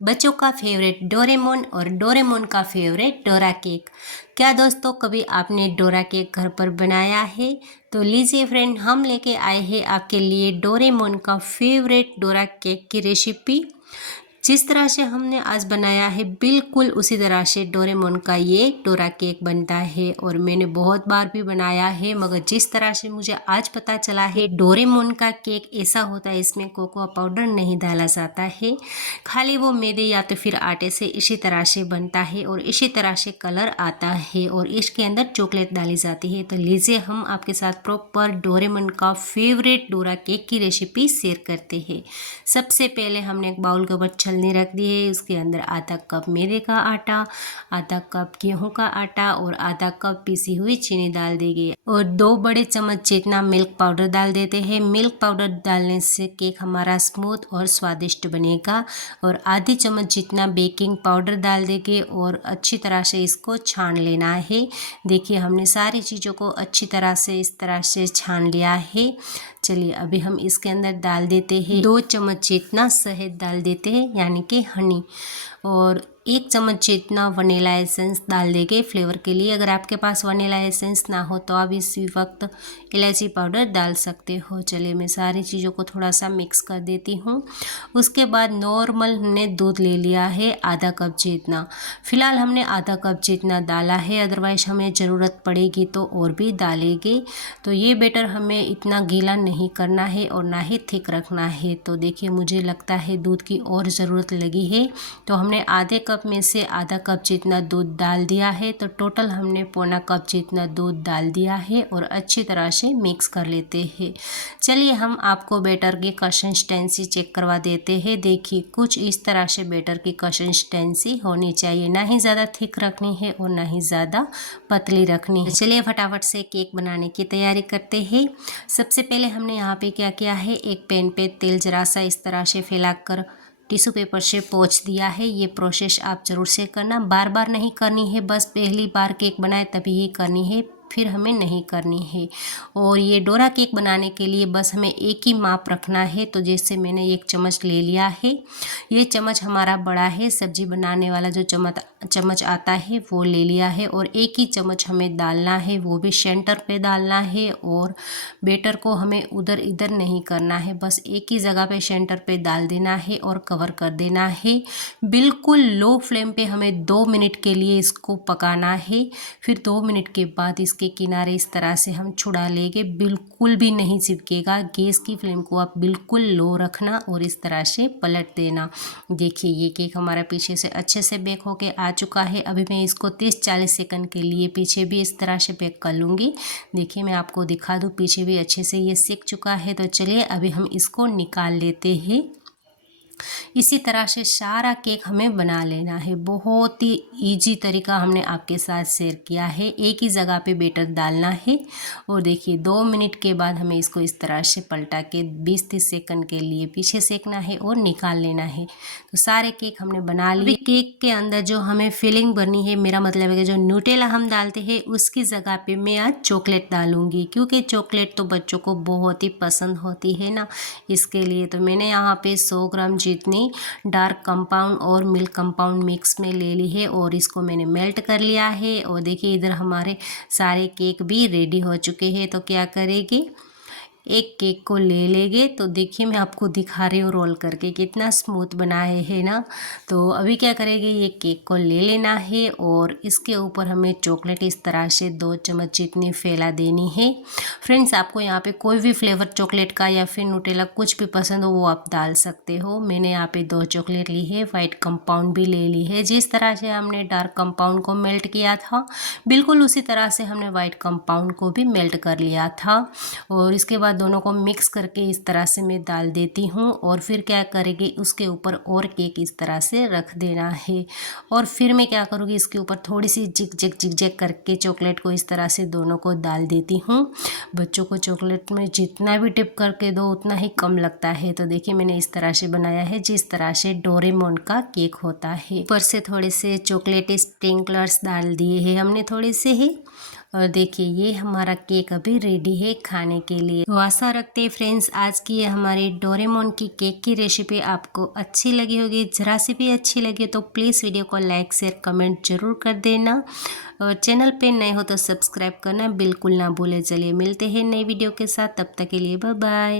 बच्चों का favourite Doraemon और डोरेमोन का फेवरेट डोरा केक। क्या दोस्तों कभी आपने डोरा केक घर पर बनाया है? तो लीजिए फ्रेंड, हम लेके आए हैं आपके लिए डोरेमोन का फेवरेट डोरा केक की रेसिपी। जिस तरह से हमने आज बनाया है बिल्कुल उसी तरह से डोरेमोन का ये डोरा केक बनता है और मैंने बहुत बार भी बनाया है, मगर जिस तरह से मुझे आज पता चला है डोरेमोन का केक ऐसा होता है, इसमें कोकोआ पाउडर नहीं डाला जाता है, खाली वो मैदे या तो फिर आटे से इसी तरह से बनता है और इसी तरह से कलर आता है और इसके अंदर चॉकलेट डाली जाती है। तो लीजिए हम आपके साथ प्रॉपर डोरेमोन का फेवरेट डोरा केक की रेसिपी शेयर करते हैं। सबसे पहले हमने एक बाउल के ऊपर छलनी रख दी है, उसके अंदर आधा कप मैदे का आटा, आधा कप गेहूं का आटा और आधा कप पीसी हुई चीनी डाल देंगे और 2 बड़े चम्मच जितना मिल्क पाउडर डाल देते हैं। मिल्क पाउडर डालने से केक हमारा स्मूथ और स्वादिष्ट बनेगा और आधी चम्मच जितना बेकिंग पाउडर डाल देंगे और अच्छी तरह से इसको छान लेना है। देखिए हमने सारी चीज़ों को अच्छी तरह से इस तरह से छान लिया है। चलिए अभी हम इसके अंदर डाल देते हैं 2 चम्मच जितना शहद डाल देते हैं, यानी कि हनी, और 1 चम्मच जितना वनीला एसेंस डाल देंगे फ्लेवर के लिए। अगर आपके पास वनीला एसेंस ना हो तो आप इसी वक्त इलायची पाउडर डाल सकते हो। चलिए मैं सारी चीज़ों को थोड़ा सा मिक्स कर देती हूँ। उसके बाद नॉर्मल हमने दूध ले लिया है आधा कप जितना, फिलहाल हमने आधा कप जितना डाला है, अदरवाइज हमें ज़रूरत पड़ेगी तो और भी डालेंगे। तो ये बेटर हमें इतना गीला नहीं करना है और ना ही थिक रखना है। तो देखिए मुझे लगता है दूध की और ज़रूरत लगी है, तो हमने आधे कप में से आधा कप जितना दूध डाल दिया है, तो टोटल हमने पौना कप जितना दूध डाल दिया है और अच्छी तरह से मिक्स कर लेते हैं। चलिए हम आपको बैटर की कंसिस्टेंसी चेक करवा देते हैं। देखिए कुछ इस तरह से बैटर की कंसिस्टेंसी होनी चाहिए, ना ही ज़्यादा थिक रखनी है और ना ही ज़्यादा पतली रखनी है। चलिए फटाफट से केक बनाने की तैयारी करते हैं। सबसे पहले हमने यहाँ पे क्या किया है, एक पैन पे तेल जरा सा इस तरह से फैलाकर टिश्यू पेपर से पोंछ दिया है। ये प्रोसेस आप ज़रूर से करना, बार बार नहीं करनी है, बस पहली बार केक बनाए तभी ही करनी है, फिर हमें नहीं करनी है। और ये डोरा केक बनाने के लिए बस हमें एक ही माप रखना है। तो जैसे मैंने 1 चम्मच ले लिया है, ये चम्मच हमारा बड़ा है, सब्जी बनाने वाला जो चम्मच आता है वो ले लिया है और एक ही चम्मच हमें डालना है, वो भी सेंटर पे डालना है और बेटर को हमें उधर इधर नहीं करना है, बस एक ही जगह पे सेंटर पे डाल देना है और कवर कर देना है। बिल्कुल लो फ्लेम पे हमें 2 मिनट के लिए इसको पकाना है। फिर 2 मिनट के बाद इसके किनारे इस तरह से हम छुड़ा लेंगे, बिल्कुल भी नहीं चिपकेगा। गैस की फ्लेम को आप बिल्कुल लो रखना और इस तरह से पलट देना। देखिए ये केक हमारा पीछे से अच्छे से बेक होके आ चुका है। अभी मैं इसको 30-40 सेकंड के लिए पीछे भी इस तरह से बेक कर लूँगी। देखिए मैं आपको दिखा दूँ, पीछे भी अच्छे से ये सेक चुका है। तो चलिए अभी हम इसको निकाल लेते हैं। इसी तरह से सारा केक हमें बना लेना है। बहुत ही इजी तरीका हमने आपके साथ शेयर किया है। एक ही जगह पे बैटर डालना है और देखिए 2 मिनट के बाद हमें इसको इस तरह से पलटा के 20-30 सेकंड के लिए पीछे सेकना है और निकाल लेना है। तो सारे केक हमने बना लिए। केक के अंदर जो हमें फिलिंग भरनी है, मेरा मतलब है कि जो न्यूटेला हम डालते हैं उसकी जगह पे मैं आज चॉकलेट डालूंगी, क्योंकि चॉकलेट तो बच्चों को बहुत ही पसंद होती है ना, इसके लिए। तो मैंने यहाँ पे 100 ग्राम जितनी डार्क कंपाउंड और मिल्क कंपाउंड मिक्स में ले ली है और इसको मैंने मेल्ट कर लिया है। और देखिए इधर हमारे सारे केक भी रेडी हो चुके हैं। तो क्या करेंगे, एक केक को ले लेंगे। तो देखिए मैं आपको दिखा रही हूँ रोल करके, कितना स्मूथ बनाए है ना। तो अभी क्या करेंगे, ये केक को ले लेना है और इसके ऊपर हमें चॉकलेट इस तरह से 2 चम्मच जितनी फैला देनी है। फ्रेंड्स आपको यहाँ पे कोई भी फ्लेवर चॉकलेट का या फिर न्यूटेला कुछ भी पसंद हो वो आप डाल सकते हो। मैंने यहाँ पे 2 चॉकलेट ली है, वाइट कंपाउंड भी ले ली है। जिस तरह से हमने डार्क कंपाउंड को मेल्ट किया था बिल्कुल उसी तरह से हमने वाइट कंपाउंड को भी मेल्ट कर लिया था। और इसके बाद दोनों को मिक्स करके इस तरह से मैं डाल देती हूँ और फिर क्या करेंगे, उसके ऊपर और केक इस तरह से रख देना है। और फिर मैं क्या करूँगी, इसके ऊपर थोड़ी सी जिग करके चॉकलेट को इस तरह से दोनों को डाल देती हूँ। बच्चों को चॉकलेट में जितना भी डिप करके दो उतना ही कम लगता है। तो देखिए मैंने इस तरह से बनाया है जिस तरह से डोरेमोन का केक होता है। ऊपर से थोड़े से चॉकलेट स्प्रिंकलर्स डाल दिए हैं हमने थोड़े से ही। और देखिए ये हमारा केक अभी रेडी है खाने के लिए। तो आशा रखते हैं फ्रेंड्स आज की ये हमारी डोरेमोन की केक की रेसिपी आपको अच्छी लगी होगी। ज़रा सी भी अच्छी लगी तो प्लीज़ वीडियो को लाइक शेयर कमेंट जरूर कर देना और चैनल पे नए हो तो सब्सक्राइब करना बिल्कुल ना भूलें। चलिए मिलते हैं नई वीडियो के साथ, तब तक के लिए बाय बाय।